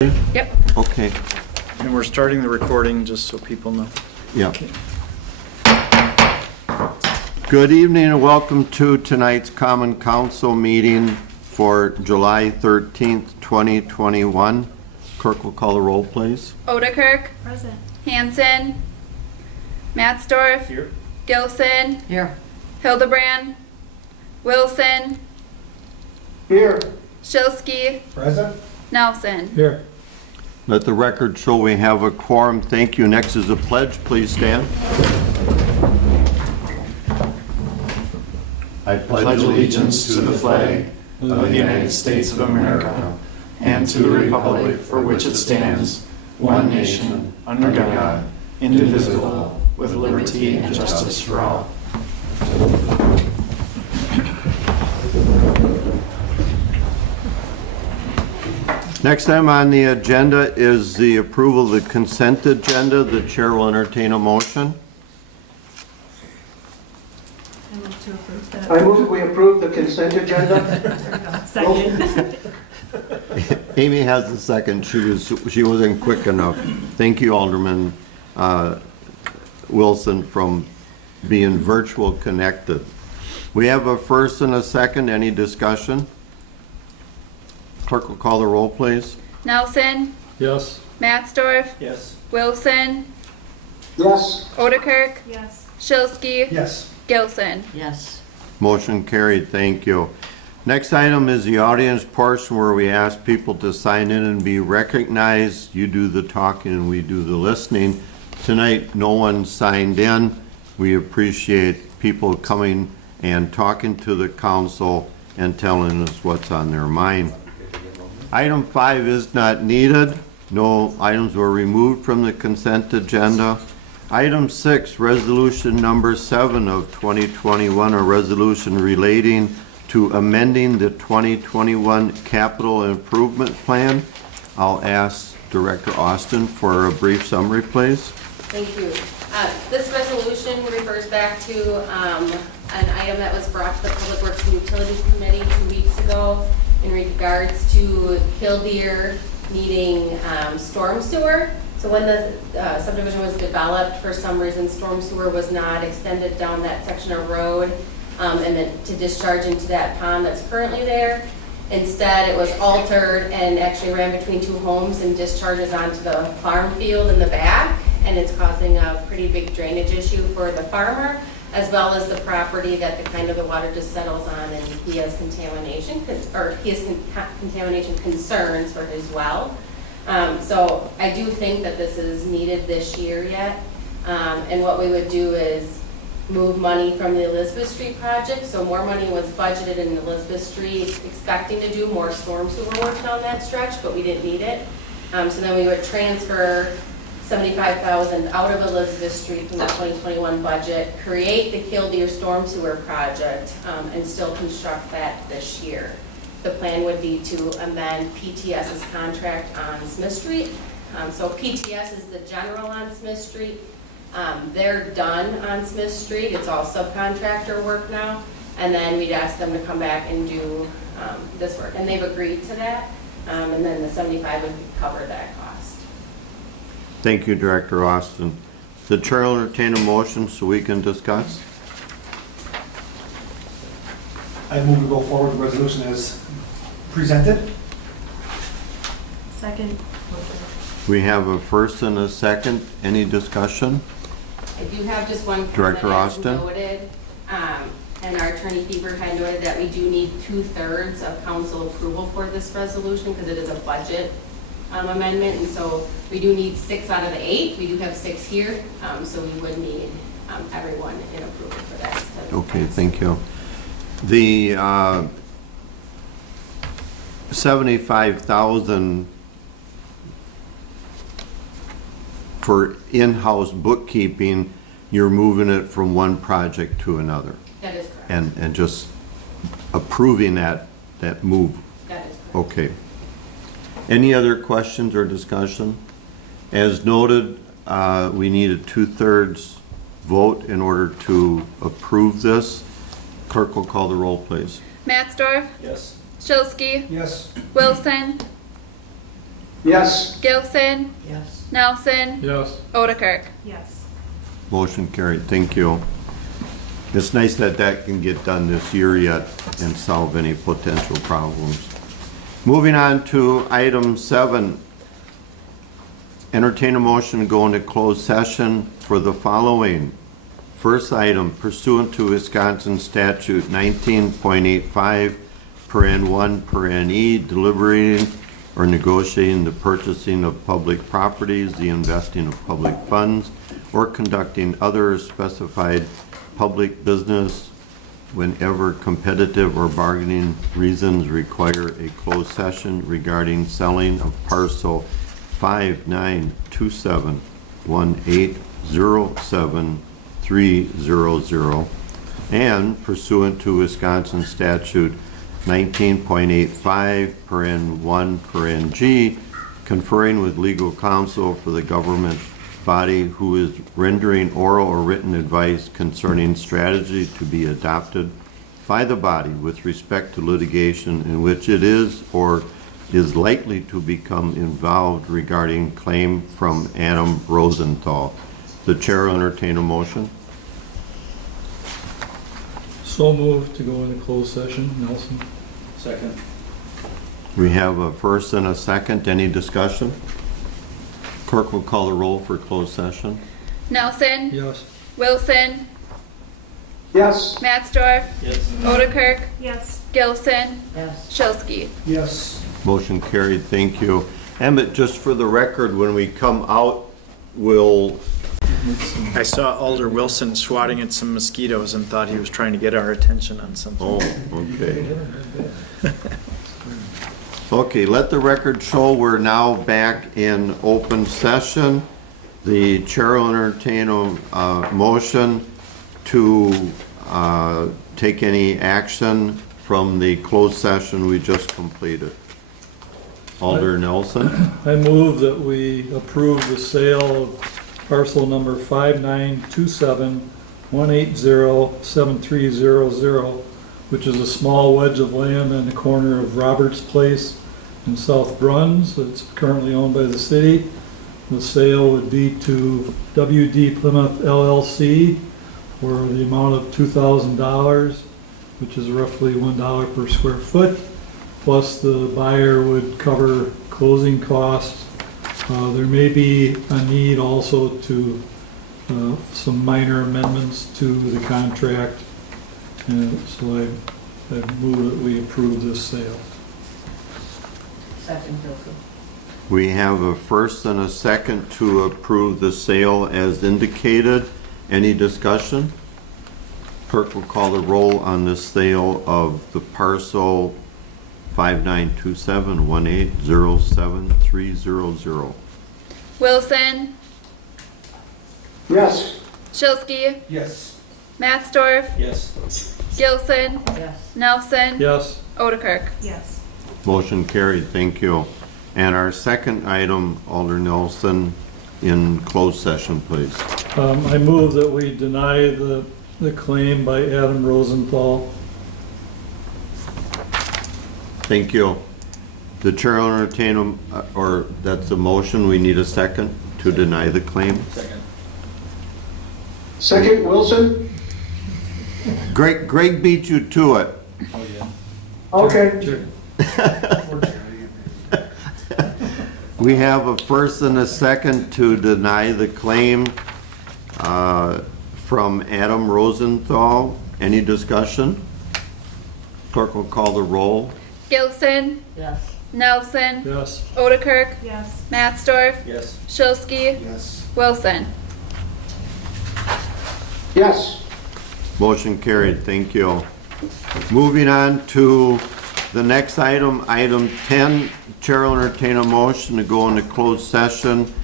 Yep. Okay, And we're starting the recording, just so people know. yeah. Good evening and welcome to tonight's Common Council meeting for July 13th, 2021. Clerk will call the roll, please. Odekirk, Present. Hanson, Mattsdorf, Here. Gilson, Here. Hildebrand, Wilson, Here. Shilsky, Present. Nelson. Here. Let the record show we have a quorum. Thank you. Next is a pledge. Please stand. I pledge allegiance to the flag of the United States of America and to the republic for which it stands, one nation, under God, indivisible, with liberty and justice for all. Next item on the agenda is the approval of the consent agenda. The chair will entertain a motion. I move to approve that. I move we approve the consent agenda. Second. Amy has the second. She wasn't quick enough. Thank you, Alderman Wilson, from being virtual connected. We have a first and a second. Any discussion? Clerk will call the roll, please. Nelson, Yes. Mattsdorf, Yes. Wilson, Yes. Odekirk, Yes. Shilsky, Yes. Gilson. Yes. Motion carried. Thank you. Next item is the audience portion where we ask people to sign in and be recognized. You do the talking and we do the listening. Tonight, no one signed in. We appreciate people coming and talking to the council and telling us what's on their mind. Item 5 is not needed. No items were removed from the consent agenda. Item 6, resolution number 7 of 2021, a resolution relating to amending the 2021 capital improvement plan. I'll ask Director Austin for a brief summary, please. Thank you. This resolution refers back to an item that was brought to the Public Works and Utilities Committee 2 weeks ago in regards to Killdeer needing storm sewer. So when the subdivision was developed, for some reason, storm sewer was not extended down that section of road and then to discharge into that pond that's currently there. Instead, it was altered and actually ran between two homes and discharges onto the farm field in the back. And it's causing a pretty big drainage issue for the farmer, as well as the property that the water just settles on, and he has contamination concerns for his well. So I do think that this is needed this year yet. And what we would do is move money from the Elizabeth Street project. So more money was budgeted in Elizabeth Street, expecting to do more storm sewer work down that stretch, but we didn't need it. So then we would transfer $75,000 out of Elizabeth Street from the 2021 budget, create the Killdeer storm sewer project, and still construct that this year. The plan would be to amend PTS's contract on Smith Street. So PTS is the general on Smith Street. They're done on Smith Street. It's all subcontractor work now. And then we'd ask them to come back and do this work. And they've agreed to that. And then the 75 would cover that cost. Thank you, Director Austin. The chair will entertain a motion so we can discuss. I move to go forward with the resolution as presented. Second. We have a first and a second. Any discussion? I do have just one comment Director as Austin? noted, and our attorney Fever had noted that we do need 2/3 of council approval for this resolution because it is a budget amendment, and so we do need 6 out of the 8. We do have 6 here, so we would need everyone in approval for that. Okay, thank you. The $75,000 for in-house bookkeeping, you're moving it from one project to another That is correct. and just approving that move. That is correct. Okay. Any other questions or discussion? As noted, we need a 2/3 vote in order to approve this. Clerk will call the roll, please. Mattsdorf, Yes. Shilsky, Yes. Wilson, Yes. Gilson, Yes. Nelson, Yes. Odekirk. Yes. Motion carried, thank you. It's nice that that can get done this year yet and solve any potential problems. Moving on to item 7. Entertain a motion to go into closed session for the following. First item, pursuant to Wisconsin statute 19.85, paren 1, paren E, deliberating or negotiating the purchasing of public properties, the investing of public funds, or conducting other specified public business whenever competitive or bargaining reasons require a closed session regarding selling of parcel 5927180730, and pursuant to Wisconsin statute 19.85, paren 1, paren G, conferring with legal counsel for the government body who is rendering oral or written advice concerning strategy to be adopted by the body with respect to litigation in which it is or is likely to become involved regarding claim from Adam Rosenthal. The chair will entertain a motion. So moved to go into closed session. Nelson. Second. We have a first and a second. Any discussion? Clerk will call the roll for closed session. Nelson, Yes. Wilson, Yes. Mattsdorf, Yes. Odekirk, Yes. Gilson, Yes. Shilsky. Yes. Motion carried, thank you. Emmett, just for the record, when we come out, we'll, I saw Alder Wilson swatting at some mosquitoes and thought he was trying to get our attention on something. oh, okay. Okay, let the record show we're now back in open session. The chair will entertain a motion to take any action from the closed session we just completed. Alder Nelson? I move that we approve the sale of parcel number 5927180730, which is a small wedge of land on the corner of Roberts Place in South Bruns. It's currently owned by the city. The sale would be to WD Plymouth LLC for the amount of $2,000, which is roughly $1 per square foot. Plus the buyer would cover closing costs. There may be a need also to some minor amendments to the contract. And so I move that we approve this sale. Second, Gilson. We have a first and a second to approve the sale as indicated. Any discussion? Clerk will call the roll on the sale of the parcel 5927180730. Wilson, Yes. Shilsky, Yes. Mattsdorf, Yes. Gilson, Yes. Nelson, Yes. Odekirk. Yes. Motion carried, thank you. And our second item, Alder Nelson, in closed session, please. I move that we deny the claim by Adam Rosenthal. Thank you. The chair will entertain, or that's a motion, we need a second to deny the claim. Second. Second, Wilson? Greg beat you to it. Oh, yeah. Okay. We have a first and a second to deny the claim from Adam Rosenthal. Any discussion? Clerk will call the roll. Gilson, Yes. Nelson, Yes. Odekirk, Yes. Mattsdorf, Yes. Shilsky, Yes. Wilson. Yes. Motion carried, thank you. Moving on to the next item, item 10. Chair will entertain a motion to go into closed session